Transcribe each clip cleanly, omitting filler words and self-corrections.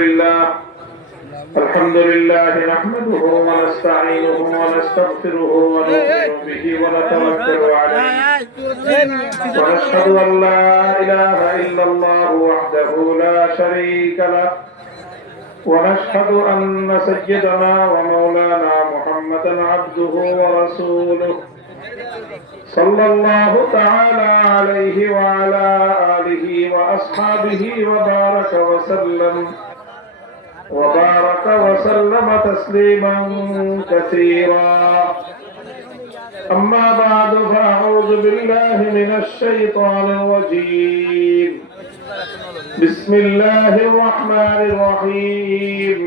الله. الحمد لله نحمده ونستعينه ونستغفره ونؤمن به ونتوكل عليه ونشهد أن لا إله إلا الله وحده لا شريك له ونشهد أن سيدنا ومولانا محمدا عبده ورسوله صلى الله تعالى عليه وعلى آله وأصحابه وبارك وسلم تسليما كثيرا. أما بعد فأعوذ بالله من الشيطان الرجيم. بسم الله الرحمن الرحيم.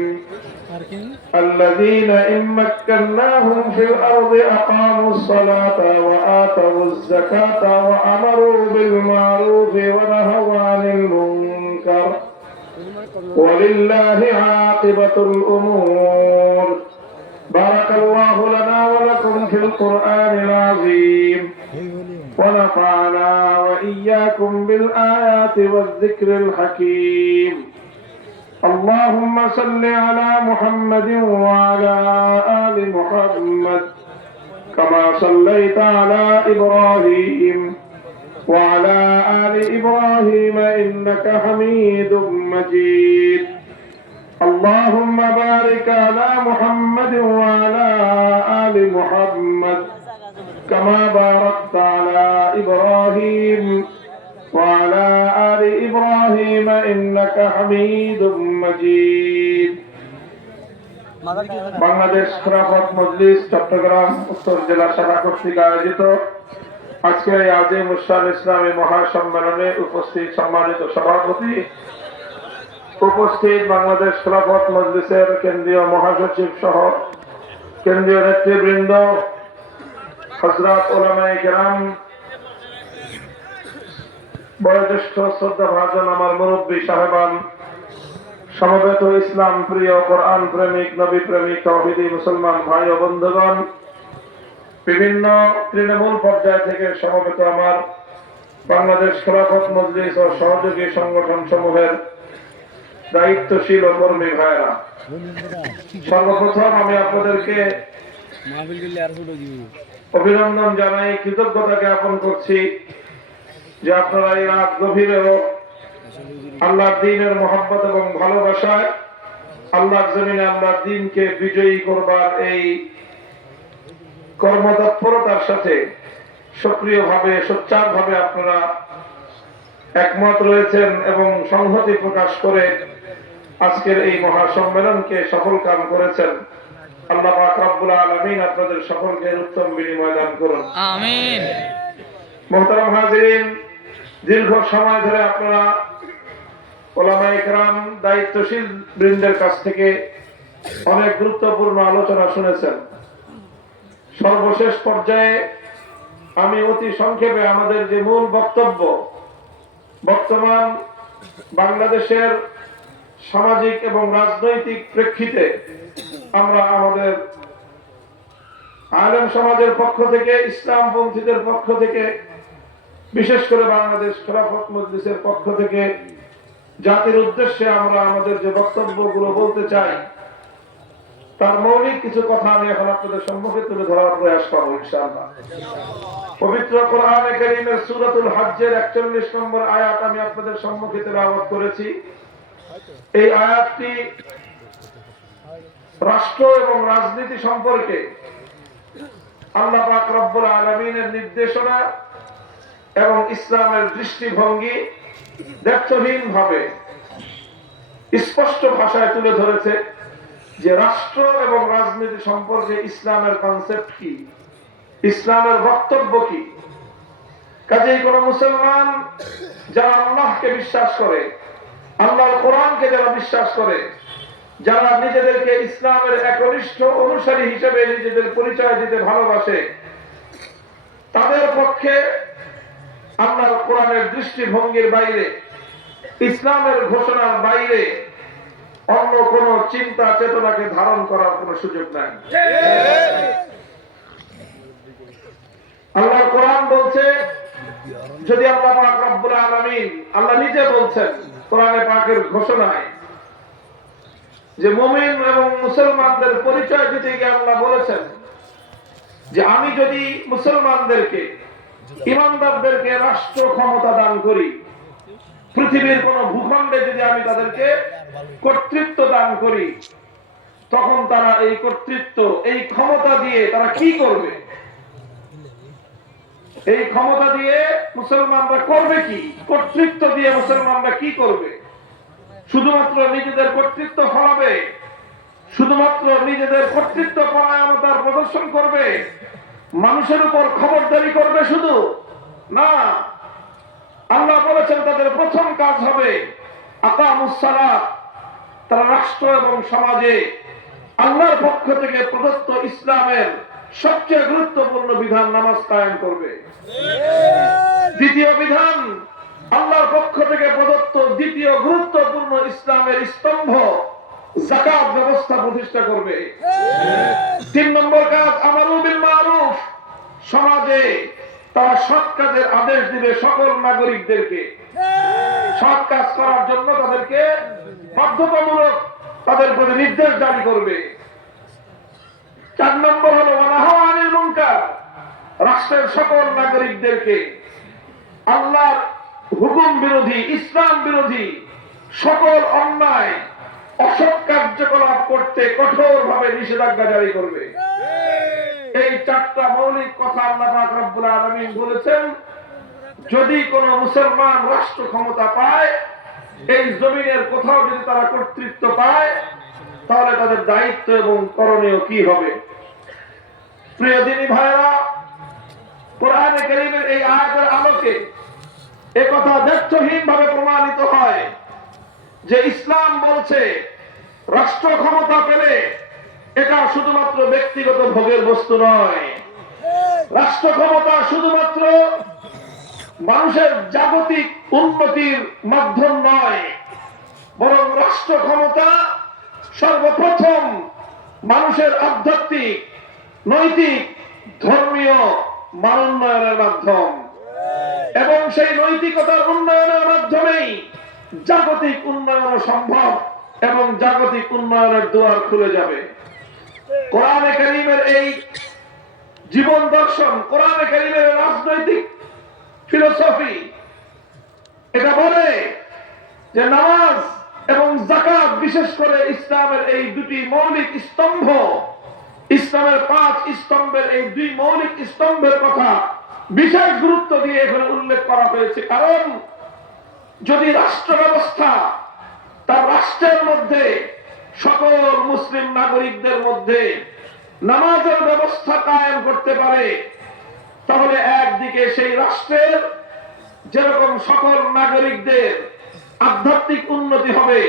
الذين إن مكناهم في الأرض أقاموا الصلاة وآتوا الزكاة وأمروا بالمعروف ونهوا عن المنكر ولله عاقبة الأمور. بارك الله لنا ولكم في القرآن العظيم ونفعنا وإياكم بالآيات والذكر الحكيم. اللهم صل على محمد وعلى آل محمد كما صليت على إبراهيم وعلى آل إبراهيم إنك حميد مجيد. اللهم بارك على محمد وعلى آل محمد كما باركت على إبراهيم وعلى آل إبراهيم إنك حميد مجيد. বাংলাদেশ খেলাফত মজলিস চট্টগ্রাম উত্তর জেলা শাখা কর্তৃক আয়োজিত আজকের এই আজিম উসসাল ইসলামী মহাসম্মেলনে উপস্থিত সম্মানিত সভাপতি, উপস্থিত বাংলাদেশ খেলাফত মজলিসের কেন্দ্রীয় মহাসচিব সহ কেন্দ্রীয় নেতৃবৃন্দ, হযরত উলামায়ে কেরাম, বয়োজ্যেষ্ঠ শ্রদ্ধাভাজন আমার মুরব্বী সাহেবান, সমবেত ইসলাম প্রিয়, কোরআন প্রেমিক, নবী প্রেমিক, তাওহীদি মুসলমান ভাই ও বন্ধুগণ, বিভিন্ন তৃণমূল পর্যায় থেকে সমবেত আমার বাংলাদেশ খেলাফত মজলিস ও সহযোগী সংগঠন সমূহের দায়িত্বশীল ও কর্মী ভাইয়েরা, সর্বপ্রথম আমি আপনাদেরকে অভিনন্দন জানাই, কৃতজ্ঞতা জ্ঞাপন করছি যে আপনারা এই রাত গভীরেও আল্লাহর দ্বীনের মহব্বত এবং ভালোবাসায় আল্লাহর জমিনে আল্লাহর দ্বীনকে বিজয়ী করবার এই কর্মতৎপরতার সাথে সক্রিয়ভাবে সোচ্চারভাবে আপনারা একমত রয়েছেন এবং সংহতি প্রকাশ করে আজকের এই মহাসম্মেলনকে সফলকাম করেছেন। আল্লাহ পাক রব্বুল আলামিন আপনাদের সকলকে উত্তম বিনিময় দান করুন, আমিন। মুহতারাম হাজিরিন, দীর্ঘ সময় ধরে আপনারা উলামায়ে কেরাম, দায়িত্বশীল বৃন্দের কাছ থেকে অনেক গুরুত্বপূর্ণ আলোচনা শুনেছেন। সর্বশেষ পর্যায়ে আমি অতি সংক্ষেপে আমাদের যে মূল বক্তব্য, বর্তমান বাংলাদেশের সামাজিক এবং রাজনৈতিক প্রেক্ষিতে আমরা আমাদের আলেম সমাজের পক্ষ থেকে, ইসলামপন্থীদের পক্ষ থেকে, বিশেষ করে বাংলাদেশ খেলাফত মজলিসের পক্ষ থেকে জাতির উদ্দেশ্যে আমরা আমাদের যে বক্তব্যগুলো বলতে চাই তার মৌলিক কিছু কথা আমি এখন আপনাদের সম্মুখে তুলে ধরার প্রয়াস করব ইনশাআল্লাহ। পবিত্র কোরআনে কারীমের সূরাতুল হজ্জের ৪১ নম্বর আয়াত আমি আপনাদের সম্মুখে তেলাওয়াত করেছি। এই আয়াতটি রাষ্ট্র এবং রাজনীতি সম্পর্কে আল্লাহ পাক রব্বুল আলামিনের নির্দেশনা এবং ইসলামের দৃষ্টিভঙ্গি দ্ব্যর্থহীনভাবে স্পষ্ট ভাষায় তুলে ধরেছে যে রাষ্ট্র এবং রাজনীতি সম্পর্কে ইসলামের কনসেপ্ট কি, ইসলামের বক্তব্য কি। কাজেই কোন মুসলমান যারা আল্লাহকে বিশ্বাস করে, আল্লাহর কোরআনকে যারা বিশ্বাস করে, যারা নিজেদেরকে ইসলামের একনিষ্ঠ অনুসারী হিসেবে নিজেদের পরিচয় দিতে ভালোবাসে, তাদের পক্ষে আল্লাহর কোরআনের দৃষ্টিভঙ্গির বাইরে, ইসলামের ঘোষণার বাইরে অন্য কোন চিন্তা চেতনাকে ধারণ করার কোন সুযোগ নাই। আল্লাহর কোরআন বলছে যদি আল্লাহ পাক রব্বুল আলামিন আল্লাহ নিজে বলছেন কোরআনে পাকের ঘোষণায় যে মুমিন এবং মুসলমানদের পরিচয় দিতে গিয়ে আল্লাহ বলেছেন যে আমি যদি মুসলমানদেরকে ইমানদারদেরকে রাষ্ট্র ক্ষমতা দান করি, পৃথিবীর কোন ভূখণ্ডে যদি আমি তাদেরকে কর্তৃত্ব দান করি, তখন তারা এই কর্তৃত্ব এই ক্ষমতা দিয়ে তারা কি করবে? এই ক্ষমতা দিয়ে মুসলমানরা করবে কি? কর্তৃত্ব দিয়ে মুসলমানরা কি করবে? শুধুমাত্র নিজেদের কর্তৃত্ব ফলাবে? শুধুমাত্র নিজেদের কর্তৃত্ব পরায়ণতার প্রদর্শন করবে? মানুষের উপর খবরদারি করবে শুধু? না, আল্লাহ বলেছেন তাদের প্রথম কাজ হবে আকামুস সালাত, তারা রাষ্ট্র এবং সমাজে আল্লাহর পক্ষ থেকে প্রদত্ত ইসলামের সবচেয়ে গুরুত্বপূর্ণ বিধান নামাজ কায়েম করবে। দ্বিতীয় বিধান, আল্লাহর পক্ষ থেকে প্রদত্ত দ্বিতীয় গুরুত্বপূর্ণ ইসলামের স্তম্ভ যাকাত ব্যবস্থা প্রতিষ্ঠা করবে। তিন নম্বর কাজ আমারু বিল মারুফ, সমাজে তারা সৎ কাজের আদেশ দিবে সকল নাগরিকদেরকে। সৎ কাজ করার জন্য তাদেরকে বাধ্যতামূলক তাদের প্রতি নির্দেশ জারি করবে। চার নম্বর হলো ওয়ানাহু আনিল মুনকার, রাষ্ট্রের সকল নাগরিকদেরকে আল্লাহর হুকুম বিরোধী, ইসলাম বিরোধী সকল অন্যায় অসৎ কার্যকলাপ করতে কঠোরভাবে নিষেধাজ্ঞা জারি করবে। এই চারটা মৌলিক কথা আল্লাহ পাক রব্বুল আলামিন বলেছেন। যদি কোন মুসলমান রাষ্ট্র ক্ষমতা পায়, এই জমিনের কোথাও যদি তারা কর্তৃত্ব পায়, তাহলে তাদের দায়িত্ব এবং করণীয় কি হবে? প্রিয় দিনী ভাইরা, কোরআনে কারীমের এই আয়াতের আলোকে একথা দ্ব্যর্থহীন ভাবে প্রমাণিত হয় যে ইসলাম বলছে রাষ্ট্র ক্ষমতা পেলে এটা শুধুমাত্র ব্যক্তিগত ভোগের বস্তু নয়। রাষ্ট্র ক্ষমতা শুধুমাত্র মানুষের জাগতিক উন্নতির মাধ্যম নয়, বরং রাষ্ট্র ক্ষমতা সর্বপ্রথম মানুষের আধ্যাত্মিক, নৈতিক, ধর্মীয় মানোন্নয়নের মাধ্যম, এবং সেই নৈতিকতার উন্নয়নের মাধ্যমেই জাগতিক উন্নয়ন সম্ভব এবং জাগতিক উন্নয়নের দুয়ার খুলে যাবে। কোরআনে কারীমের এই জীবন দর্শন, কোরআনে কারীমের রাজনৈতিক ফিলোসফি এটা বলে যে নামাজ এবং যাকাত, বিশেষ করে ইসলামের এই দুটি মৌলিক স্তম্ভ, ইসলামের 5 স্তম্ভের এই 2 মৌলিক স্তম্ভের কথা বিশেষ গুরুত্ব দিয়ে এখানে উল্লেখ করা হয়েছে। কারণ যদি রাষ্ট্র ব্যবস্থা তার রাষ্ট্রের মধ্যে সকল মুসলিম নাগরিকদের মধ্যে নামাজের ব্যবস্থা কায়েম করতে পারে, তাহলে একদিকে সেই রাষ্ট্রের যেরকম সকল নাগরিকদের আধ্যাত্মিক উন্নতি হবে,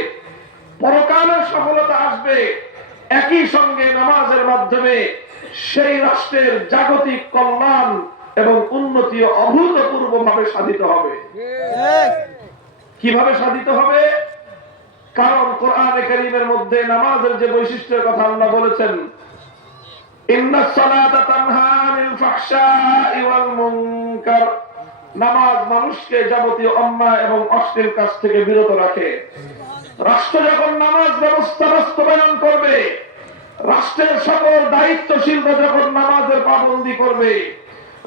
পরকালের সফলতা আসবে, একই সঙ্গে নামাজের মাধ্যমে সেই রাষ্ট্রের জাগতিক কল্যাণ এবং উন্নতি অভূতপূর্ব ভাবে সাধিত হবে। কিভাবে সাধিত হবে? কারণ কোরআনে কারীমের মধ্যে নামাজের যে বৈশিষ্ট্যের কথা আল্লাহ বলেছেন, ইন্নাস সালাতা তানহা আনিল ফাহশাই ওয়াল মুনকার, নামাজ মানুষকে যাবতীয় অন্যায় এবং অশ্লীল কাজ থেকে বিরত রাখে। রাষ্ট্র যখন নামাজ ব্যবস্থা বাস্তবায়ন করবে, রাষ্ট্রের সকল দায়িত্বশীলরা যখন নামাজের পাবন্দি করবে,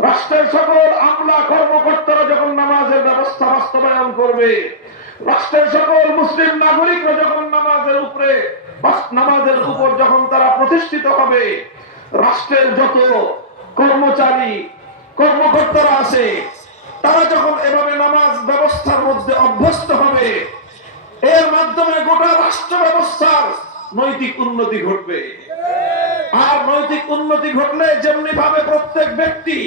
রাষ্ট্রের সকল আমলা কর্মকর্তারা যখন নামাজের ব্যবস্থা বাস্তবায়ন করবে, রাষ্ট্রের সকল মুসলিম নাগরিকরা যখন নামাজের উপর যখন তারা প্রতিষ্ঠিত হবে, রাষ্ট্রের যত কর্মচারী কর্মকর্তারা আছে তারা যখন এভাবে নামাজ ব্যবস্থার মধ্যে অভ্যস্ত হবে, এর মাধ্যমে গোটা রাষ্ট্র ব্যবস্থার নৈতিক উন্নতি ঘটবে। আর নৈতিক উন্নতি ঘটলে যেমনি ভাবে প্রত্যেক ব্যক্তি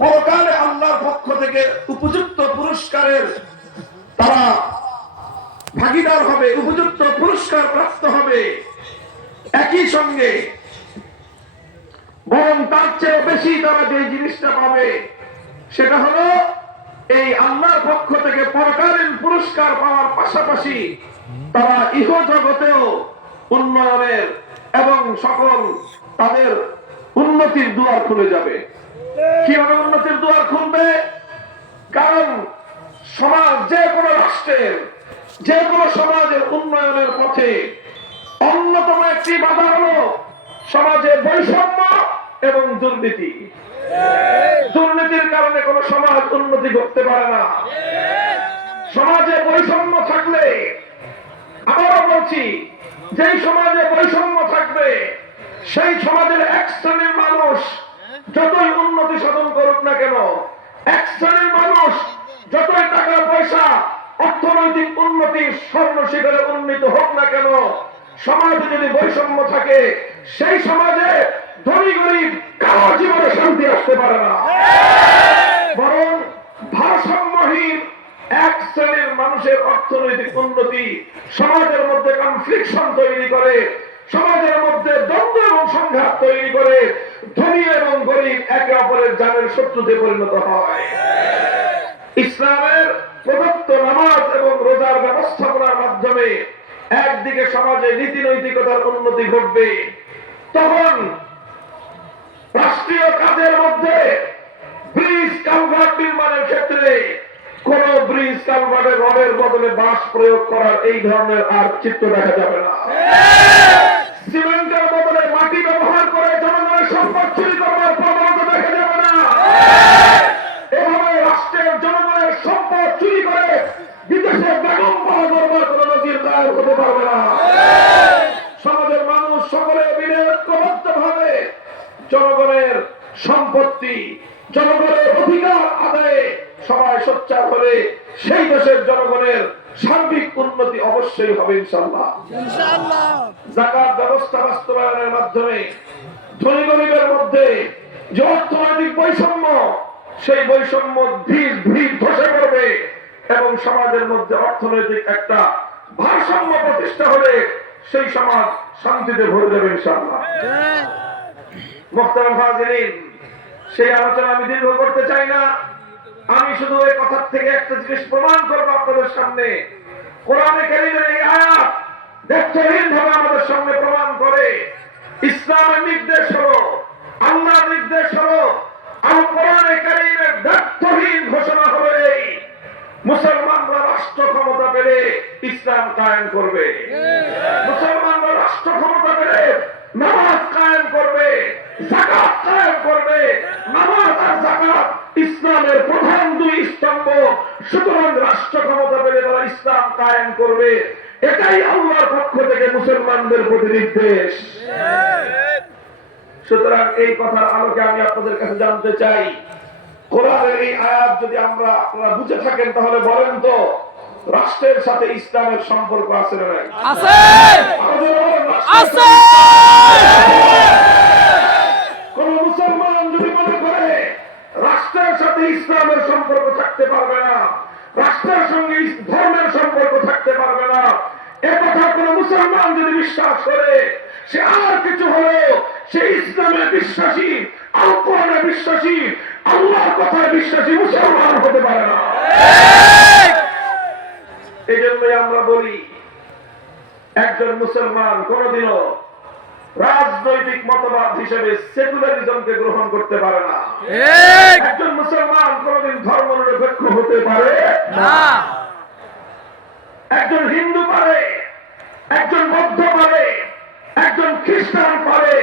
পরকালে আল্লাহর পক্ষ থেকে উপযুক্ত পুরস্কারের তারা ভাগীদার হবে, উপযুক্ত পুরস্কার প্রাপ্ত হবে, একই সঙ্গে বরং তার চেয়ে বেশি তারা যে জিনিসটা পাবে সেটা হলো এই আল্লাহর পক্ষ থেকে পরকালীন পুরস্কার পাওয়ার পাশাপাশি তারা ইহ জগতেও উন্নয়নের এবং সকল তাদের উন্নতির দুয়ার খুলে যাবে। কিভাবে উন্নতির দুয়ার খুলবে? কারণ সমাজ, যে কোনো রাষ্ট্রের, যে কোনো সমাজের উন্নয়নের পথে অন্যতম একটি বাধা হলো সমাজে বৈষম্য এবং দুর্নীতি। দুর্নীতির কারণে কোনো সমাজ উন্নতি করতে পারে না। সমাজে বৈষম্য থাকলে, আবারও বলছি, যেই সমাজে বৈষম্য থাকবে সেই সমাজের এক শ্রেণীর মানুষ যতই উন্নতি সাধন করুক না কেন, এক শ্রেণীর মানুষ যতই টাকা পয়সা অর্থনৈতিক উন্নতির স্বর্ণ শিখরে উন্নীত হোক না কেন, সমাজে যদি বৈষম্য থাকে সেই সমাজে ধনী গরিব কারো জীবনে শান্তি আসতে পারে না। বরং ভারসাম্যহীন এক শ্রেণীর মানুষের অর্থনৈতিক উন্নতি সমাজের মধ্যে কনফ্লিকশন তৈরি করে, সমাজের মধ্যে দ্বন্দ্ব এবং সংঘাত তৈরি করে, ধনী এবং গরিব একে অপরের জানের শত্রুতে পরিণত হয়। ইসলামের প্রদত্ত নামাজ এবং রোজার ব্যবস্থাপনার মাধ্যমে একদিকে সমাজে নীতি নৈতিকতার উন্নতি ঘটবে, তখন রাষ্ট্রীয় কাজের মধ্যে ব্রিজ কালভার্ট নির্মাণের ক্ষেত্রে কোন ব্রিজ কালভার্টের রডের বদলে বাঁশ প্রয়োগ করার এই ধরনের আর চিত্র দেখা যাবে না। সিমেন্টের বদলে মাটি ব্যবহার করে জনগণের সম্পদ চুরি করবার প্রবণতা দেখা যাবে না। এভাবে রাষ্ট্রের জনগণের সম্পদ চুরি করে বিদেশে বেগম পাওয়া করবার কোন নজির কায়েম হতে পারবে না। সমাজের মানুষ সকলে মিলে ঐক্যবদ্ধভাবে জনগণের সম্পত্তি, জনগণের অধিকার আদায়ে সবাই সোচ্চার হলে সেই দেশের জনগণের সার্বিক উন্নতি অবশ্যই হবে ইনশাআল্লাহ। যাকাত ব্যবস্থা বাস্তবায়নের মাধ্যমে ধনী গরিবের মধ্যে যে অর্থনৈতিক বৈষম্য, সেই বৈষম্য ধীর ধীর ধসে পড়বে এবং সমাজের মধ্যে অর্থনৈতিক একটা ভারসাম্য প্রতিষ্ঠা হলে সেই সমাজ শান্তিতে ভরে যাবে ইনশাআল্লাহ। মুহতারাম হাজিরিন, সেই আলোচনা আমি দীর্ঘ করতে চাই না। আমি শুধু এই কথার থেকে একটা জিনিস প্রমাণ করবো আপনাদের সামনে। কোরআনে কারীমের এই আয়াত ব্যর্থহীনভাবে আমাদের সামনে প্রমাণ করে ইসলামের নির্দেশ হলো, আল্লাহর নির্দেশ হলো, আল কোরআনে কারীমের ব্যর্থহীন ঘোষণা হলো এই: মুসলমানরা রাষ্ট্র ক্ষমতা পেলে ইসলাম কায়েম করবে, মুসলমানরা রাষ্ট্র ক্ষমতা পেলে নামাজ কায়েম করবে, যাকাত কায়েম করবে। নামাজ আর যাকাত ইসলামের প্রধান দুই স্তম্ভ, সুতরাং রাষ্ট্র ক্ষমতা পেলে তারা ইসলাম কায়েম করবে। এটাই আল্লাহর পক্ষ থেকে মুসলমানদের প্রতি নির্দেশ। সুতরাং এই কথার আলোকে আমি আপনাদের কাছে জানতে চাই, কোরআনের এই আয়াত যদি আপনারা বুঝে থাকেন তাহলে বলেন তো, রাষ্ট্রের সাথে ইসলামের সম্পর্ক আছে না নাই? আছে, আছে। কোন মুসলমান যদি মনে করে রাষ্ট্রের সাথে ইসলামের সম্পর্ক থাকতে পারবে না, রাষ্ট্রের সঙ্গে ধর্মের সম্পর্ক থাকতে পারবে না, একথা কোন মুসলমান যদি বিশ্বাস করে, সে আর কিছু হলেও সে ইসলামে বিশ্বাসী, আল কোরআনে বিশ্বাসী, আল্লাহর কথায় বিশ্বাসী মুসলমান হতে পারে না। এই জন্যই আমরা বলি, একজন মুসলমান কোনদিনও রাজনৈতিক মতবাদ হিসেবে সেকুলারিজমকে গ্রহণ করতে পারে না। একজন মুসলমান কোনদিন ধর্মনিরপেক্ষ হতে পারে না। একজন হিন্দু পারে, একজন বৌদ্ধ পারে, একজন খ্রিস্টান পারে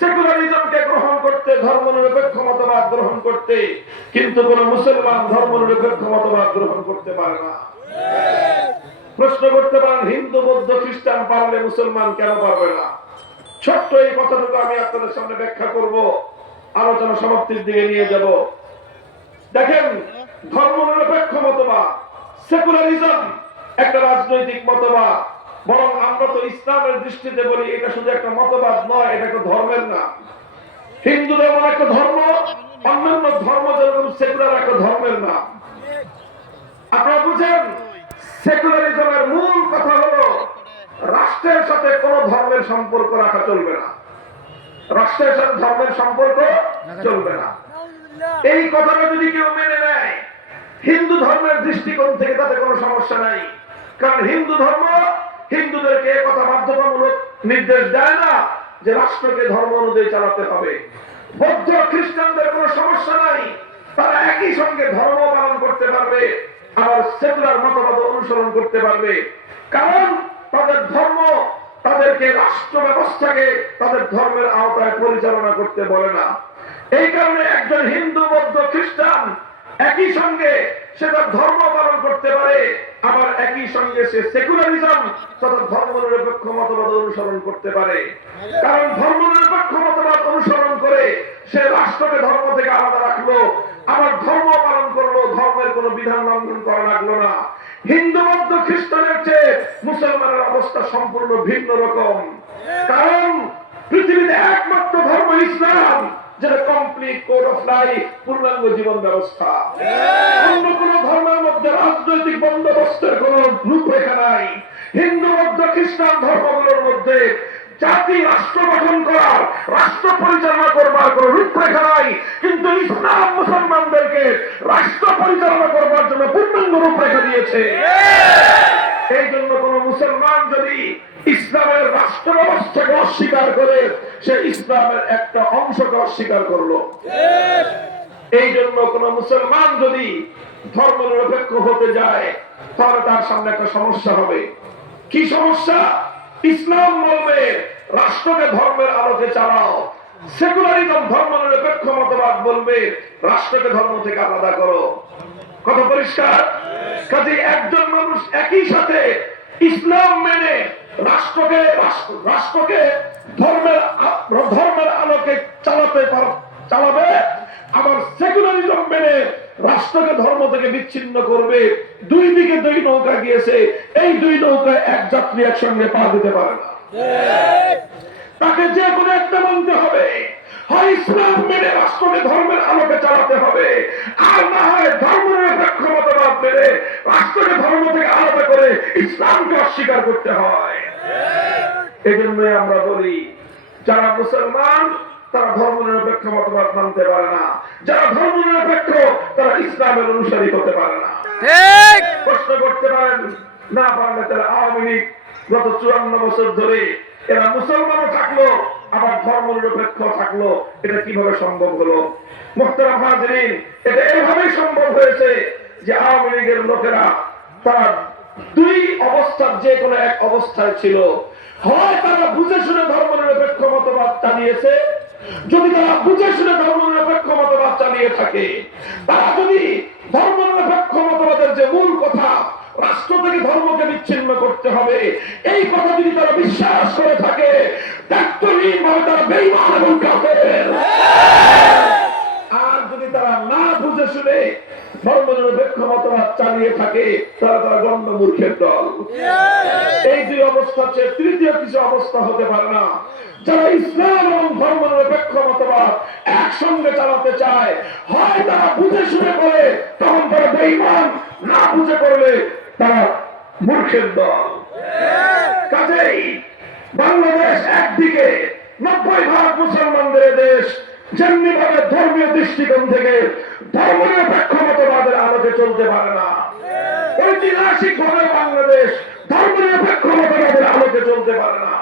সেকুলারিজমকে গ্রহণ করতে, ধর্মনিরপেক্ষ মতবাদ গ্রহণ করতে, কিন্তু কোন মুসলমান ধর্মনিরপেক্ষ মতবাদ গ্রহণ করতে পারে না। প্রশ্ন করতে পারেন, হিন্দু বৌদ্ধ খ্রিস্টান পারলে মুসলমান কেন পারবে না? ছোট্ট এই কথাটুকু আমি আপনাদের সামনে ব্যাখ্যা করব, আলোচনা সমাপ্তির দিকে নিয়ে যাব। দেখেন, ধর্মনিরপেক্ষ মতবাদ, সেকুলারিজম একটা রাজনৈতিক মতবাদ, বরং আমরা তো ইসলামের দৃষ্টিতে বলি এটা শুধু একটা মতবাদ নয়, এটা একটা ধর্মের নাম। হিন্দু যেমন একটা ধর্ম, অন্যান্য ধর্ম যেরকম সেকুলার একটা ধর্মের নাম। আপনারা বুঝেন, সেকুলারিজমের মূল কথা হলো রাষ্ট্রের সাথে কোন ধর্মের সম্পর্ক রাখা চলবে না, রাষ্ট্রের সাথে ধর্মের সম্পর্ক চলবে না। এই কথাটা যদি কেউ মেনে নেয়, হিন্দু ধর্মের দৃষ্টিকোণ থেকে তাতে কোনো সমস্যা নাই, কারণ হিন্দু ধর্ম হিন্দুদেরকে কথা বাধ্যতামূলক নির্দেশ দেয় না যে রাষ্ট্রকে ধর্ম অনুযায়ী চালাতে হবে। বৌদ্ধ খ্রিস্টানদের কোনো সমস্যা নাই, তারা একই সঙ্গে ধর্ম পালন করতে পারবে, আবার সেকুলার মতবাদ অনুসরণ করতে পারবে। কারণ তাদের ধর্ম তাদেরকে রাষ্ট্র ব্যবস্থাকে তাদের ধর্মের আওতায় পরিচালনা করতে বলে না। এই কারণে একজন হিন্দু, বৌদ্ধ, খ্রিস্টান একই সঙ্গে সে তার ধর্ম পালন করতে পারে, আবার একই সঙ্গে সে সেকুলারিজম তথা ধর্মনিরপেক্ষ মতবাদ অনুসরণ করতে পারে। কারণ ধর্মনিরপেক্ষ মতবাদ অনুসরণ করে সে রাষ্ট্রকে ধর্ম থেকে আলাদা রাখলো, আবার ধর্ম পালন করলো, ধর্মের কোনো বিধান লঙ্ঘন করা লাগলো না। হিন্দু, বৌদ্ধ, খ্রিস্টানের চেয়ে মুসলমানের অবস্থা সম্পূর্ণ ভিন্ন রকম। কারণ পৃথিবীতে একমাত্র ধর্ম ইসলাম, যেটা কমপ্লিট কোড অফ লাইফ, পূর্ণাঙ্গ জীবন ব্যবস্থা। অন্য কোন ধর্মের মধ্যে রাজনৈতিক বন্দোবস্তের কোন রূপরেখা নাই। হিন্দু, বৌদ্ধ, খ্রিস্টান ধর্মগুলোর মধ্যে জাতি রাষ্ট্র গঠন করার, রাষ্ট্র পরিচালনা করবার কোন রূপরেখা নাই, কিন্তু ইসলাম মুসলমানদেরকে রাষ্ট্র পরিচালনা করবার জন্য পূর্ণাঙ্গ রূপরেখা দিয়েছে। এই জন্য কোন মুসলমান যদি ইসলামের রাষ্ট্র ব্যবস্থাকে অস্বীকার করে, সে ইসলামের একটা অংশকে অস্বীকার করলো। এই জন্য কোন মুসলমান যদি ধর্ম নিরপেক্ষ হতে যায়, তাহলে তার সামনে একটা সমস্যা হবে। কি সমস্যা? ইসলাম বলবে রাষ্ট্রকে ধর্মের আলোকে চালাও, সেকুলারিজম ধর্ম নিরপেক্ষ মতবাদ বলবে রাষ্ট্রকে ধর্ম থেকে আলাদা করো। কত পরিষ্কার? কাজে একজন মানুষ একই সাথে ইসলাম মেনে রাষ্ট্রকে ধর্মের আলোকে চালাবে, আবার সেকুলারিজম মেনে রাষ্ট্রকে ধর্ম থেকে বিচ্ছিন্ন করবে। দুই দিকে দুই নৌকা গিয়েছে, এই দুই নৌকায় এক যাত্রী একসঙ্গে পা দিতে পারে না। তাকে যে কোনো একটা মানতে হবে। হয় ইসলাম মেনে রাষ্ট্রকে ধর্মের আলোকে চালাতে হবে, আর না হয় ধর্ম নিরপেক্ষ মতবাদ মেনে রাষ্ট্রকে ধর্ম থেকে আলাদা করে ইসলামকে অস্বীকার করতে হয়। এই জন্যই আমরা বলি, যারা মুসলমান তারা ধর্ম নিরপেক্ষ মতবাদ মানতে পারে না, যারা ধর্ম নিরপেক্ষ তারা ইসলামের অনুসারী হতে পারে না। প্রশ্ন করতে পারেন, না পারলে তারা আওয়ামী লীগ গত 54 বছর ধরে এরা মুসলমানও থাকলো, আবার ধর্ম নিরপেক্ষ থাকলো, এটা কিভাবে সম্ভব হলো? মুহতারাম হাজিরিন, এটা এইভাবেই সম্ভব হয়েছে যে আওয়ামী লীগের লোকেরা তারা দুই অবস্থার যে কোনো এক অবস্থায় ছিল। হয় তারা বুঝে শুনে ধর্ম নিরপেক্ষ মতবাদ চালিয়েছে, যদি তারা বুঝে শুনে ধর্ম নিরপেক্ষ মতবাদ চালিয়ে থাকে, তারা যদি ধর্ম নিরপেক্ষ মতবাদের যে মূল কথা রাষ্ট্র থেকে ধর্মকে বিচ্ছিন্ন করতে হবে, এই কথা যদি তারা বিশ্বাস করে থাকে, দায়িত্বহীনভাবে তারা বেঈমান এবং কাফের। আর যদি তারা না বুঝে শুনে ধর্ম নিরপেক্ষ মতবাদ চালিয়ে থাকে, তারা গণ্য মূর্খের দল। এই দুই অবস্থা চেয়ে তৃতীয় কিছু অবস্থা হতে পারে না। যারা ইসলাম এবং ধর্ম নিরপেক্ষ মতবাদ একসঙ্গে চালাতে চায়, হয় তারা বুঝে শুনে করে, তখন তারা বেঈমান, না বুঝে করলে তারা মূর্খের দল। কাজেই বাংলাদেশ একদিকে 90% মুসলমানদের দেশ, যেমনি ভাবে ধর্মীয় দৃষ্টিকোণ থেকে ধর্ম নিরপেক্ষ মতবাদের আলোকে চলতে পারে না, ঐতিহাসিক ভাবে বাংলাদেশ ধর্ম নিরপেক্ষ মতবাদের আলোকে চলতে পারে না।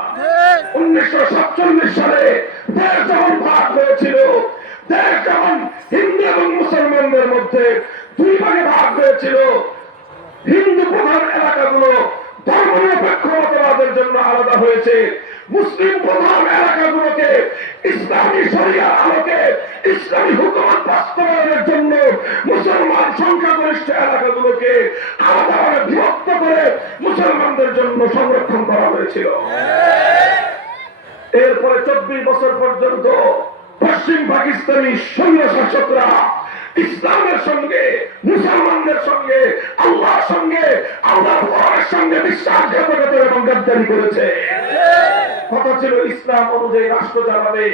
1947 সালে দেশ যখন ভাগ হয়েছিল, দেশ যখন হিন্দু এবং মুসলমানদের মধ্যে দুই ভাগে ভাগ হয়েছিল, হিন্দু প্রধান এলাকাগুলো ধর্ম নিরপেক্ষ মতবাদের জন্য আলাদা হয়েছে, মুসলিম প্রধান এলাকাগুলোকে ইসলামী শরিয়ার আলোকে ইসলামী হুকুমত বাস্তবায়নের জন্য মুসলমান সংখ্যাগরিষ্ঠ এলাকাগুলোকে আলাদাভাবে বিভক্ত করে মুসলমানদের জন্য সংরক্ষণ করা হয়েছিল। এরপরে 24 বছর পর্যন্ত পশ্চিম পাকিস্তানি সৈন্য শাসকরা ইসলামের সঙ্গে, মুসলমানদের সঙ্গে, আল্লাহর সঙ্গে, আল্লাহর কোরআনের সঙ্গে বিশ্বাসঘাতকতা এবং গাদ্দারি করেছে। কথা ছিল ইসলাম অনুযায়ী রাষ্ট্র চালাবে,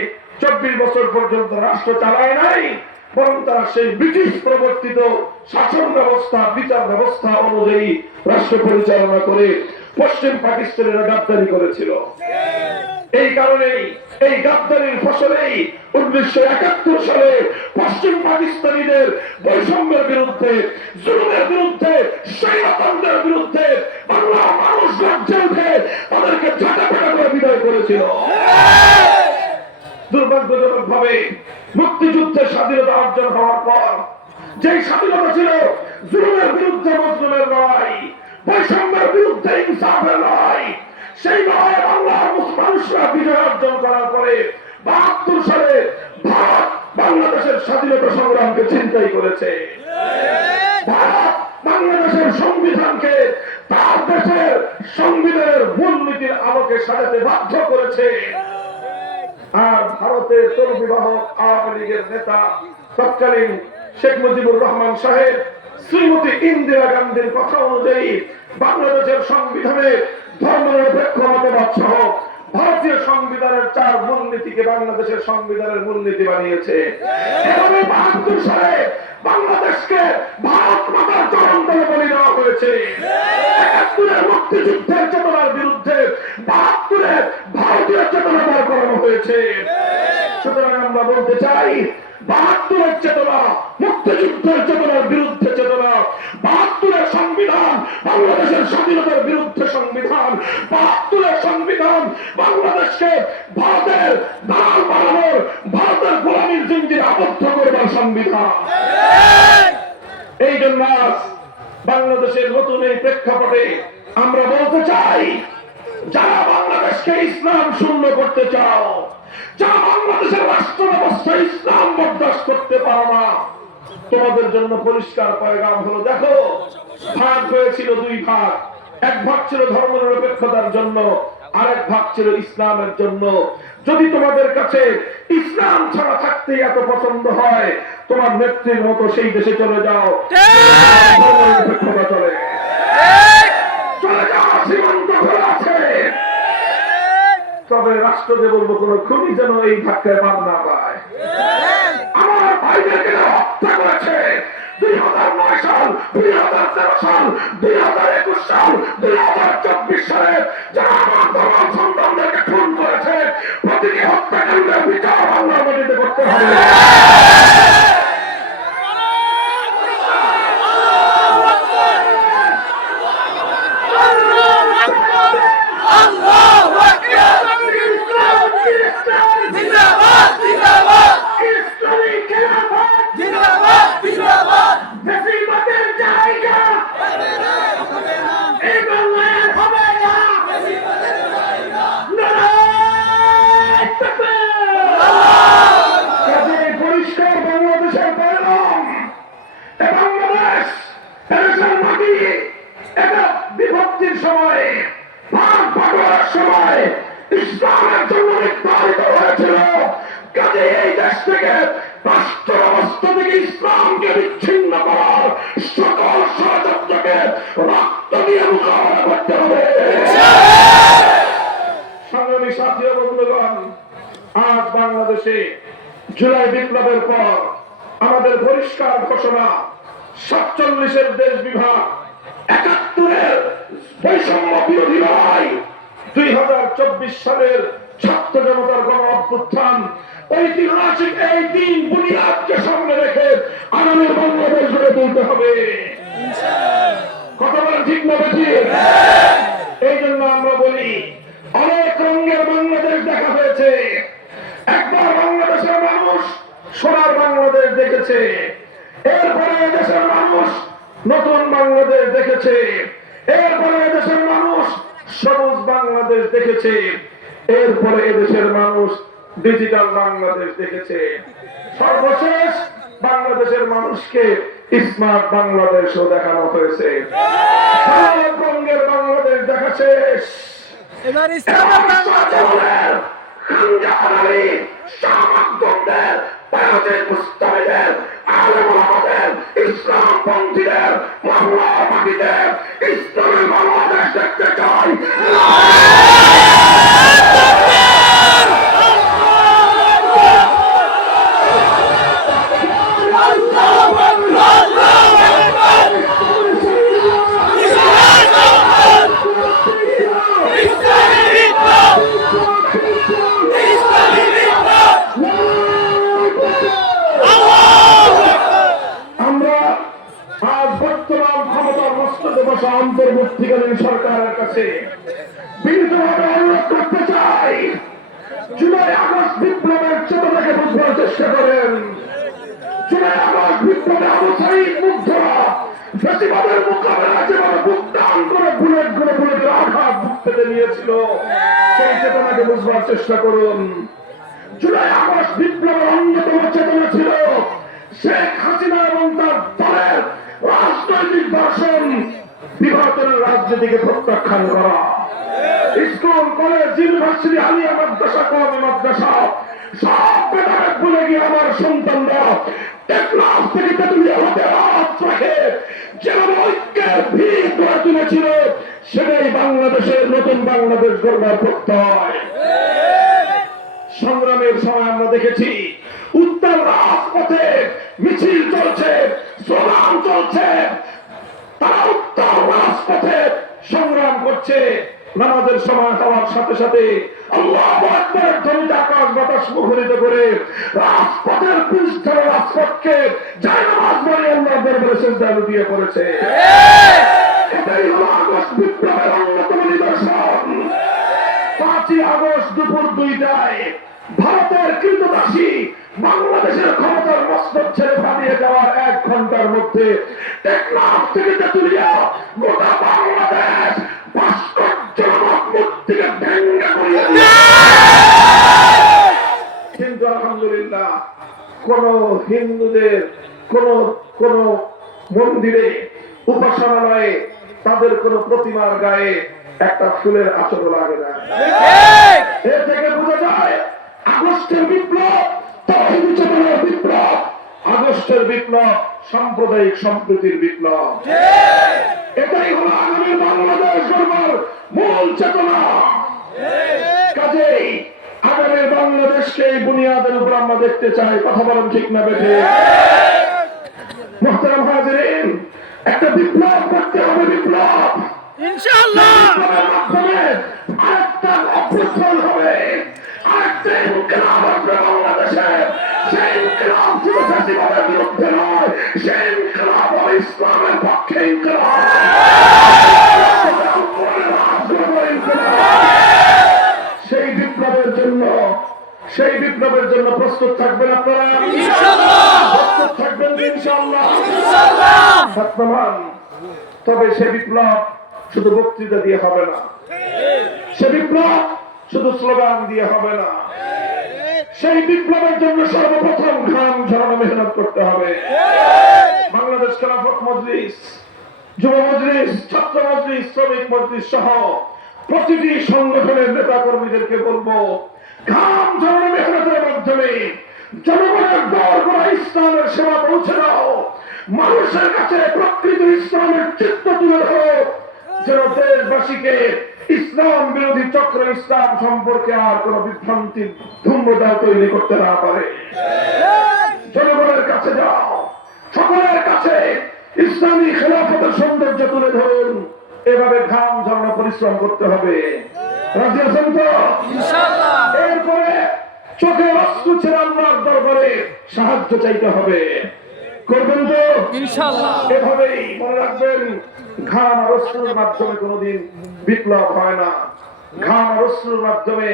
24 বছর পর্যন্ত রাষ্ট্র চালায় নাই, বরং তারা সেই ব্রিটিশ প্রবর্তিত শাসন ব্যবস্থা, বিচার ব্যবস্থা অনুযায়ী রাষ্ট্র পরিচালনা করে পশ্চিম পাকিস্তানিরা গাদ্দারি করেছিল। এই কারণেই এই গাদ্দারির ফসলেই 1971 সালে পশ্চিম পাকিস্তানিদের বৈষম্যের বিরুদ্ধে, জুলুমের বিরুদ্ধে, স্বৈরতন্ত্রের বিরুদ্ধে বাংলা মানুষ গর্জে উঠে তাদেরকে ঝাঁটাপেটা করে বিদায় করেছিল। দুর্ভাগ্যজনক ভাবে মুক্তিযুদ্ধের স্বাধীনতা অর্জন হওয়ার পর যে স্বাধীনতা ছিল জুলুমের বিরুদ্ধে মজলুমের লড়াই, বৈষম্যের বিরুদ্ধে ইনসাফের লড়াই, সেই লড়াই বাংলার মানুষরা বিজয় অর্জন করার পরে ৭২ সালে ভারত বাংলাদেশের স্বাধীনতা সংগ্রামকে ছিনতাই করেছে। ভারত বাংলাদেশের সংবিধানকে তার দেশের সংবিধানের মূলনীতির আলোকে সাজাতে বাধ্য করেছে। আর ভারতের তরুবিবাহক আওয়ামী লীগের নেতা তৎকালীন শেখ মুজিবুর রহমান সাহেব শ্রীমতী ইন্দিরা গান্ধীর কথা অনুযায়ী বাংলাদেশের সংবিধানে ধর্মনিরপেক্ষ মতবাদ সহ ভারতীয় সংবিধানের 4 মূলনীতিকে বাংলাদেশের সংবিধানের মূলনীতি বানিয়েছে। এভাবে ৭২ সালে বাংলাদেশকে ভারত মাতার চরণ তলে বলি দেওয়া হয়েছে। ৭১-এর মুক্তিযুদ্ধের চেতনার বিরুদ্ধে ৭২-এর ভারতীয় চেতনা দাঁড় করানো হয়েছে। সুতরাং আমরা বলতে চাই ৭২-এর চেতনা মুক্তিযুদ্ধের চেতনার বিরুদ্ধে চেতনা, ৭২-এর সংবিধান বাংলাদেশের স্বাধীনতার বিরুদ্ধে সংবিধান, ৭২-এর সংবিধান বাংলাদেশকে ভারতের দালাল বানানোর, ভারতের গোলামীর জিঞ্জিরে আবদ্ধ করবার সংবিধান। এই জন্য বাংলাদেশের নতুন এই প্রেক্ষাপটে আমরা বলতে চাই, যারা বাংলাদেশকে ইসলাম শূন্য করতে চাও, যারা বাংলাদেশের রাষ্ট্র ব্যবস্থা ইসলাম বরদাস্ত করতে পারো না, তোমাদের জন্য পরিষ্কার পয়গাম হলো, দেখো ভাগ হয়েছিল 2 ভাগ। এক ভাগ ছিল ধর্মনিরপেক্ষতার জন্য, আরেক ভাগ ছিল ইসলামের জন্য। যদি তোমাদের কাছে ইসলাম ছাড়া থাকতে এত পছন্দ হয়, তোমার নেত্রীর মতো সেই দেশে চলে যাও, ধর্মনিরপেক্ষতা চলে চলে যাও, সীমান্ত খোলা আছে। তবে রাষ্ট্রকে বলবো কোন খুনি যেন এই ধাক্কায় বাদ না পায়। আমার ভাইদেরকে হত্যা করেছে 2009 সাল, 2013 সাল, 2021 সাল, 2024 সালে যারা আমার তরুণ সন্তানদেরকে খুন করেছে, প্রতিটি হত্যাকাণ্ডের বিচার বাংলার মাটিতে করতে হবে। বিভক্তির সময়, ভাগ ভাগের সময় ইসলামের জন্য নির্ধারিত হয়েছিল। কাজে এই দেশ থেকে রাষ্ট্র ব্যবস্থা থেকে ইসলামকে বিচ্ছিন্ন করার সকল ষড়যন্ত্রকে রক্ত দিয়ে মোকাবেলা করতে হবে। সংগ্রামী সাথী ও বন্ধুগণ, আজ বাংলাদেশে জুলাই বিপ্লবের পর আমাদের পরিষ্কার ঘোষণা, 47-এর দেশ বিভাগ, ৭১-এর বৈষম্য বিরোধী লড়াই, 2024 সালের ছাত্র জনতার গণ অভ্যুত্থান, ঐতিহাসিক এই 3 বুনিয়াদকে সামনে রেখে আগামী বাংলাদেশ গড়ে তুলতে হবে। কথা বলেন ঠিক না ঠিক? এই জন্য আমরা বলি, অনেক রঙের বাংলাদেশ দেখা হয়েছে। একবার বাংলাদেশের মানুষ সোনার বাংলাদেশ দেখেছে, এরপরে দেশের মানুষ নতুন বাংলাদেশ দেখেছে, এরপরে এদেশের মানুষ সবুজ বাংলাদেশ দেখেছে, এরপরে এদেশের মানুষ ডিজিটাল বাংলাদেশ দেখেছে, সর্বশেষ বাংলাদেশের মানুষকে স্মার্ট বাংলাদেশও দেখানো হয়েছে। সব রঙের বাংলাদেশ দেখা শেষ। এবার ইসলামের বাংলাদেশ ইসলাম পন্থীদের মহল্লা পাখিদের ইসলামের বাংলাদেশ দেখতে চাই। অন্তর্বর্তীকালীন সরকারের কাছে বিনীতভাবে অনুরোধ করতে চাই, জুলাই আগস্ট বিপ্লবের চেতনাকে বুঝবার চেষ্টা করেন। জুলাই আগস্ট বিপ্লবে আবু সাঈদ মুগ্ধরা ফ্যাসিবাদের মোকাবেলায় যেভাবে বুকদান করে বুলেটের আঘাত বুক পেতে নিয়েছিল, সেই চেতনাকে বুঝবার চেষ্টা করুন। জুলাই আগস্ট বিপ্লবের অন্যতম চেতনা ছিল শেখ হাসিনা এবং তার দলের রাজনৈতিক দর্শন বিভাজনের রাজনীতিকে প্রত্যাখ্যান করা। স্কুল, কলেজ, ইউনিভার্সিটি, আলিয়া মাদ্রাসা, কওমি মাদ্রাসা সব ভেদাভেদ ভুলে গিয়ে আমার সন্তানরা টেকনাফ থেকে তেঁতুলিয়া হতে রাত রাখে যেভাবে ঐক্যের ভিত গড়ে তুলেছিল, সেটাই বাংলাদেশের নতুন বাংলাদেশ গড়বার প্রত্যয়। সংগ্রামের সময় আমরা দেখেছি উত্তর রাজপথে মিছিল চলছে, স্লোগান চলছে, তারা উত্তর রাজপথে সংগ্রাম করছে। নামাজের সময় হওয়ার সাথে সাথে আল্লাহু আকবার ধ্বনিতে আকাশ বাতাস মুখরিত করে রাজপথের পৃষ্ঠের রাজপথকে যায় নামাজ পড়ে আল্লাহর দরবারে সিজদা লুটিয়ে পড়েছে। এটাই হলো আগস্ট বিপ্লবের অন্যতম নিদর্শন। 5ই আগস্ট দুপুর 2টায় ভারতের কৃতদাসী বাংলাদেশের ক্ষমতার মস্তক ছেড়ে পালিয়ে যাওয়ার 1 ঘন্টার মধ্যে টেকনাফ থেকে তেঁতুলিয়া গোটা বাংলাদেশ ভাস্কর্যময় মূর্তিকে ভেঙে পড়িয়ে কিন্তু আলহামদুলিল্লাহ কোন হিন্দুদের কোন মন্দিরে, উপাসনালয়ে তাদের কোন প্রতিমার গায়ে একটা ফুলের আঁচড় লাগে না। এর থেকে বোঝা যায় আগস্টের বিপ্লব তাওহীদ চেতনার বিপ্লব, আগস্টের বিপ্লব সাম্প্রদায়িক সম্প্রীতির বিপ্লব। এটাই হলো আগামী বাংলাদেশ গড়বার মূল চেতনা। কাজেই আগামী বাংলাদেশকে এই বুনিয়াদের উপর আমরা দেখতে চাই। কথা বলেন ঠিক না বেঠে? মুহতারাম হাজিরিন, একটা বিপ্লব করতে হবে, বিপ্লব ইনশাআল্লাহ। আরেকটা অভ্যুত্থান হবে, আরেকটা ইনকিলাব আসবে বাংলাদেশে। সেই ইনকিলাব শুধু ফ্যাসিবাদের বিরুদ্ধে নয়, সেই ইনকিলাব হবে ইসলামের পক্ষে ইনকিলাব। সেই বিপ্লবের জন্য প্রস্তুত থাকবেন আপনারা? প্রস্তুত থাকবেন ইনশাআল্লাহ। তবে সে বিপ্লব শুধু বক্তৃতা দিয়ে হবে না, সে বিপ্লব শুধু স্লোগান দিয়ে হবে না। সেই বিপ্লবের জন্য সর্বপ্রথম ঘাম ঝরানো মেহনত করতে হবে। বাংলাদেশ খেলাফত মজলিস, যুব মজলিস, ছাত্র মজলিস, শ্রমিক মজলিস সহ প্রতিটি সংগঠনের নেতা কর্মীদেরকে বলবো, ঘাম ঝরানো মেহনতের মাধ্যমে জনগণের দর করা ইসলামের সেবা পৌঁছে দাও। মানুষের কাছে প্রকৃত ইসলামের চিত্র তুলে ধরো, যেন দেশবাসীকে ইসলাম বিরোধী চক্র ইসলাম সম্পর্কে আর কোন বিভ্রান্তি ধূম্রতা তৈরি করতে না পারে। জনগণের কাছে যাও, সকলের কাছে ইসলামী খেলাফতের সৌন্দর্য তুলে ধরুন। এভাবে ঘাম ঝরানো পরিশ্রম করতে হবে। রাজি আছেন তো? ইনশাআল্লাহ। এরপরে চোখে অশ্রু ছেড়ে আল্লাহর দরবারে সাহায্য চাইতে হবে। করবেন তো? ইনশাআল্লাহ। এভাবেই মনে রাখবেন, ঘাম আর অশ্রুর মাধ্যমে কোনোদিন বিপ্লব হয় না। ঘাম আর অশ্রুর মাধ্যমে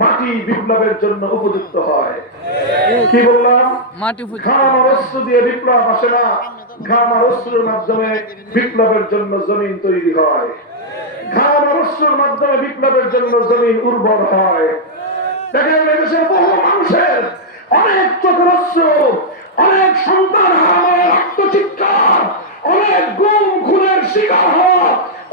মাটি বিপ্লবের জন্য উপযুক্ত হয়। কি বললাম? ঘাম আর অশ্রু দিয়ে বিপ্লব আসে না, ঘাম আর অশ্রুর মাধ্যমে বিপ্লবের জন্য জমিন তৈরি হয়। ঘাম আর অশ্রুর মাধ্যমে বিপ্লবের জন্য জমিন উর্বর হয়। দেখেন দেশের বহু মানুষের অনেক চোখের অশ্রু, অনেক সন্তান হারানোর আত্মচিৎকার, অনেক গুম খুনের শিকার হওয়া,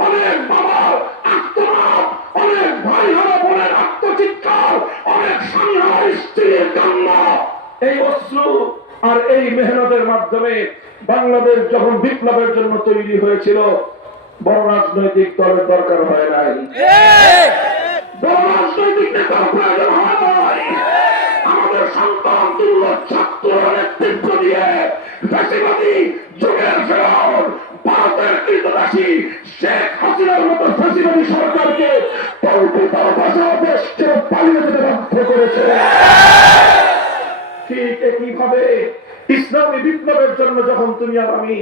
অনেক বাবার আত্মনাদ, অনেক ভাই হারা বোনের আত্মচিৎকার, অনেক স্বামী হারা স্ত্রীর কান্না। এই অশ্রু আর এই মেহনতের মাধ্যমে বাংলাদেশ যখন বিপ্লবের জন্য তৈরি হয়েছিল, বড় রাজনৈতিক দলের দরকার হয় নাই, বড় রাজনৈতিক নেতার প্রয়োজন হয় নাই। আমাদের সন্তান তুল্য ছাত্র নেতৃত্ব দিয়ে ফ্যাসিবাদী যুগের ফেরাউন, ভারতের কৃতদাসী শেখ হাসিনার মতো ফ্যাসিবাদী সরকারকে কল্পিতার ভাষা দেশকে পালিয়ে যেতে বাধ্য করেছে। ঠিক একইভাবে ইসলামী বিপ্লবের জন্য যখন তুমি আর আমি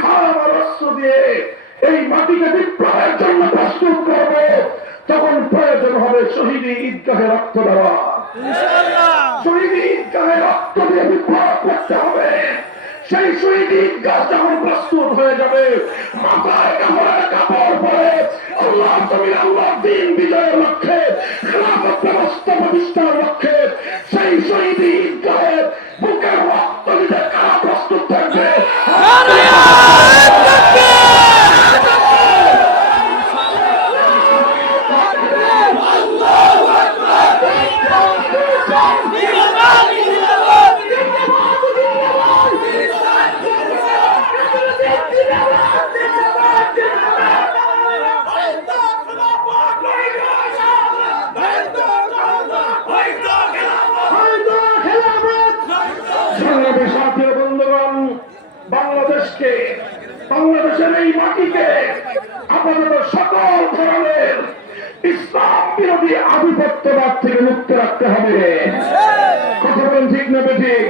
ঘাম আর অশ্রু দিয়ে এই মাটিকে বিপ্লবের জন্য প্রস্তুত করবো, তখন প্রয়োজন হবে শহীদ ঈদগাহে রক্ত দেওয়া। শহীদ ঈদগাহে রক্ত দিয়ে বিপ্লব করতে হবে। সেই শহীদ ঈদগাহ যখন প্রস্তুত হয়ে যাবে, মাথায় কাপড়ের কাপড় পরে আল্লাহ জমিন আল্লাহর দ্বীন বিজয়ের লক্ষ্যে, খেলাফত ব্যবস্থা প্রতিষ্ঠার লক্ষ্যে সেই শহীদ ঈদগাহে বুকের রক্ত দিতে কারা প্রস্তুত থাকবে? বাংলাদেশকে, বাংলাদেশের এই মাটিকে আপাতত সকল ধরনের ইসলাম বিরোধী আধিপত্যবাদ থেকে মুক্ত রাখতে হবে। কথা বলেন ঠিক না ঠিক?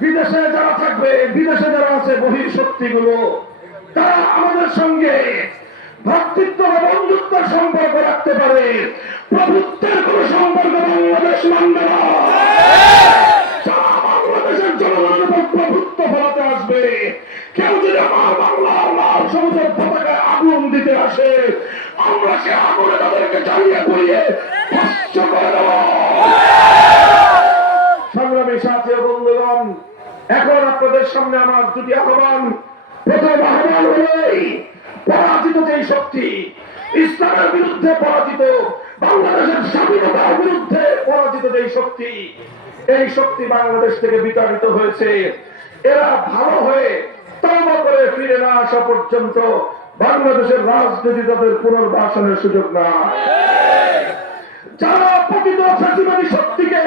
বিদেশে যারা থাকবে, বিদেশে যারা আছে বহির শক্তিগুলো, তারা আমাদের সঙ্গে ভ্রাতৃত্ব বা বন্ধুত্বের সম্পর্ক রাখতে পারে, প্রভুত্বের কোন সম্পর্ক বাংলাদেশ মানবে না। যারা বাংলাদেশের জনগণের উপর প্রভুত্ব ফলাতে আসবে, কেউ যদি আমার বাংলার লাল সবুজের পতাকায় আগুন দিতে আসে, আমরা সে আগুনে তাদেরকে জ্বালিয়ে পুড়িয়ে ভস্ম করে দেব। সংগ্রামী সাথী ও বন্ধুগণ, এখন আপনাদের সামনে আমার দুটি আহ্বান। প্রথম আহ্বান হলেই পরাজিত যেই শক্তি, ইসলামের বিরুদ্ধে পরাজিত, বাংলাদেশের স্বাধীনতার বিরুদ্ধে পরাজিত যেই শক্তি, এই শক্তি বাংলাদেশ থেকে বিতাড়িত হয়েছে। এরা ভালো হয়ে তওবা করে ফিরে না আসা পর্যন্ত বাংলাদেশের রাজনীতি তাদের পুনর্বাসনের সুযোগ না। যারা পতিত ফ্যাসিবাদী শক্তিকে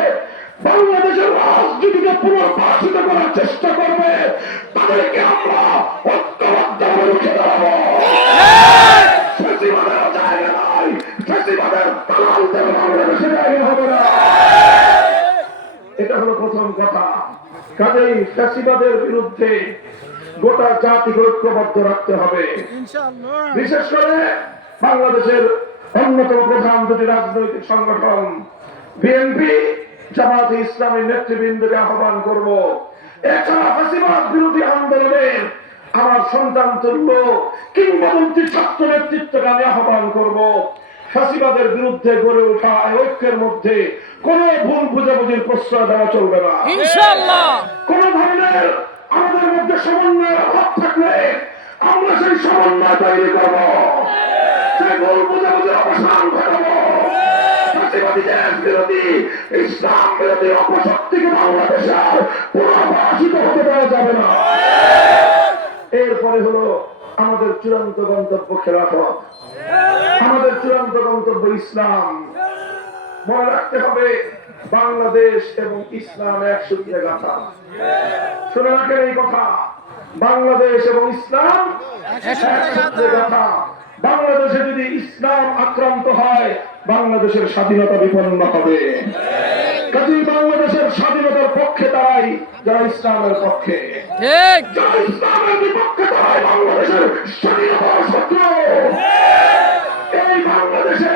বাংলাদেশের রাজনীতিকে পুনর্বাসিত করার চেষ্টা করবে, তাদেরকে আমরা ঐক্যবদ্ধভাবে রুখে দাঁড়াবো। ফ্যাসিবাদের জায়গা নাই, ফ্যাসিবাদের দালালদের বাংলাদেশে জায়গা হবে না। এটা হলো প্রথম কথা। কাজেই ফ্যাসিবাদের বিরুদ্ধে গোটা জাতিকে ঐক্যবদ্ধ রাখতে হবে। বিশেষ করে বাংলাদেশের অন্যতম প্রধান দুটি রাজনৈতিক সংগঠন বিএনপি, জামাতে ইসলামী নেতৃবৃন্দকে আহ্বান করব, এছাড়া ফ্যাসিবাদ বিরোধী আন্দোলনের আমার সন্তান তুল্য কিংবদন্তি ছাত্র নেতৃত্বকে আমি আহ্বান করব, ফ্যাসিবাদের বিরুদ্ধে গড়ে ওঠা ঐক্যের মধ্যে কোন ভুল বুঝাবুঝির প্রশ্রয় দেওয়া চলবে না। ইনশাআল্লাহ কোন ধরনের আমাদের মধ্যে সমন্বয়ের অভাব থাকলে আমরা সেই সমন্বয় তৈরি করব, সেই ভুল বুঝাবুঝির অবসান ঘটাবো। ফ্যাসিবাদী দেশ বিরোধী, ইসলাম বিরোধী অপশক্তিকে বাংলাদেশে আর পুনর্বাসিত হতে দেওয়া যাবে না। এরপরে হলো আমাদের চূড়ান্ত গন্তব্য খেলাফত, আমাদের চূড়ান্ত গন্তব্য ইসলাম। মনে রাখতে হবে বাংলাদেশ এবং ইসলাম এক সূত্রে গাঁথা। শুনে রাখেন এই কথা, বাংলাদেশ এবং ইসলাম এক সূত্রে গাঁথা। বাংলাদেশে যদি ইসলাম আক্রান্ত হয়, বাংলাদেশের স্বাধীনতা বিপন্ন হবে। কাজেই বাংলাদেশের স্বাধীনতার পক্ষে তারাই যারা ইসলামের পক্ষে, যারা ইসলামের বিপক্ষে তারাই বাংলাদেশের স্বাধীনতার শত্রু। এই বাংলাদেশে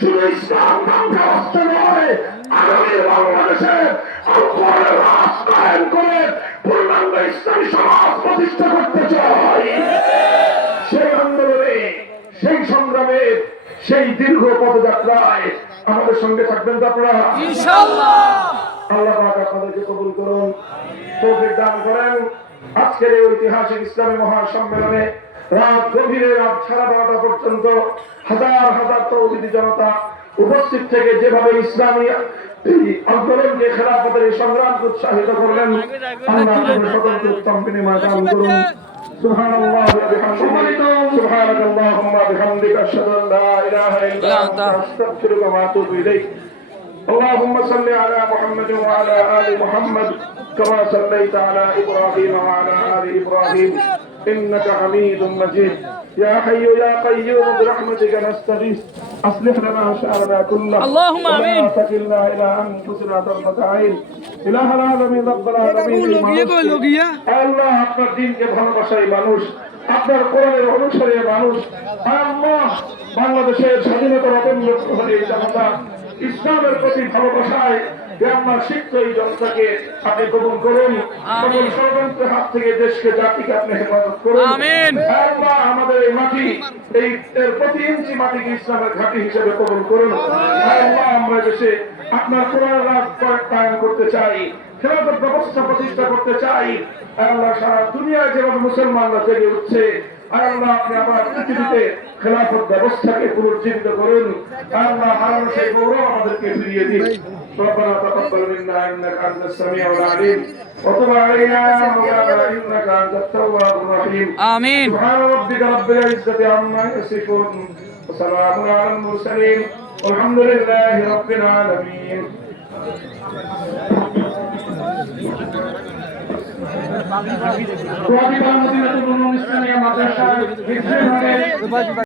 শুধু ইসলাম ধ্বংসাবস্থ নয়, আগামী বাংলাদেশে আল-কোরআনের রাজ কায়েম করে পূর্ণাঙ্গ ইসলামী সমাজ প্রতিষ্ঠা করতে চাই। সেই আন্দোলনে, সেই সংগ্রামে, সেই দীর্ঘ পদযাত্রায় আমাদের সঙ্গে থাকবেন তো আপনারা ইনশাআল্লাহ। আল্লাহ পাক আপনাদেরকে কবুল করুন, তৌফিক দান করেন। আজকের এই ঐতিহাসিক ইসলামী মহাসম্মেলনে রাত গভীরে, রাত 12:30 পর্যন্ত হাজার হাজার তৌহিদি জনতা উপস্থিত থেকে যেভাবে ইসলামী আন্দোলনকে, খেলাফতের এই সংগ্রামকে উৎসাহিত করলেন, আল্লাহ আপনাদের সকলকে উত্তম বিনিময় দান করুন। সুবহানাল্লাহ ওয়া বিহামদিহি, সুবহানাকাল্লাহুম্মা বিহামদিকা আশহাদু আন লা ইলাহা ইল্লা আনতা আস্তাগফিরুকা ওয়া আতুবু ইলাইক। اللهم صل على محمد وعلى آل محمد كما صليت على إبراهيم وعلى آل إبراهيم إنك حميد مجيد. يا حي يا قيوم برحمتك نستغيث أصلح لنا شأننا كله اللهم آمين ولا تكلنا إلى أنفسنا طرفة عين. إله العالمين رب العالمين আল্লাহ আপনার দ্বীনকে ভালোবাসায় মানুষ, আপনার কোরআনের অনুসারী মানুষ, আল্লাহ বাংলাদেশের স্বাধীনতার অপেক্ষা জনতা ইসলামের প্রতি ভালোবাসায় আল্লাহ সিক্ত এই জনতাকে আপনি কবুল করুন। সকল ষড়যন্ত্রের হাত থেকে দেশকে জাতিকে আপনি হেফাজত করুন। আল্লাহ আমাদের এই মাটি এই এর প্রতি ইঞ্চি মাটিকে ইসলামের ঘাঁটি হিসেবে কবুল করুন। আল্লাহ আমরা দেশে আপনার কোরআন রাজ কায়েম করতে চাই, খেলাফত ব্যবস্থা প্রতিষ্ঠা করতে চাই। আল্লাহ সারা দুনিয়ায় যেভাবে মুসলমানরা জেগে উঠছে, আল্লাহ আপনি আবার পৃথিবীতে খেলাফত ব্যবস্থাকে পুনর্জীবিত করুন। আল্লাহ হারানো সেই গৌরব আমাদেরকে ফিরিয়ে দিন। ربنا تقبل منا انك انت السميع العليم وتب علينا مولانا انك انت التواب الرحيم. آمين. سبحان ربك رب العزة عما يصفون وسلام على المرسلين والحمد لله رب العالمين.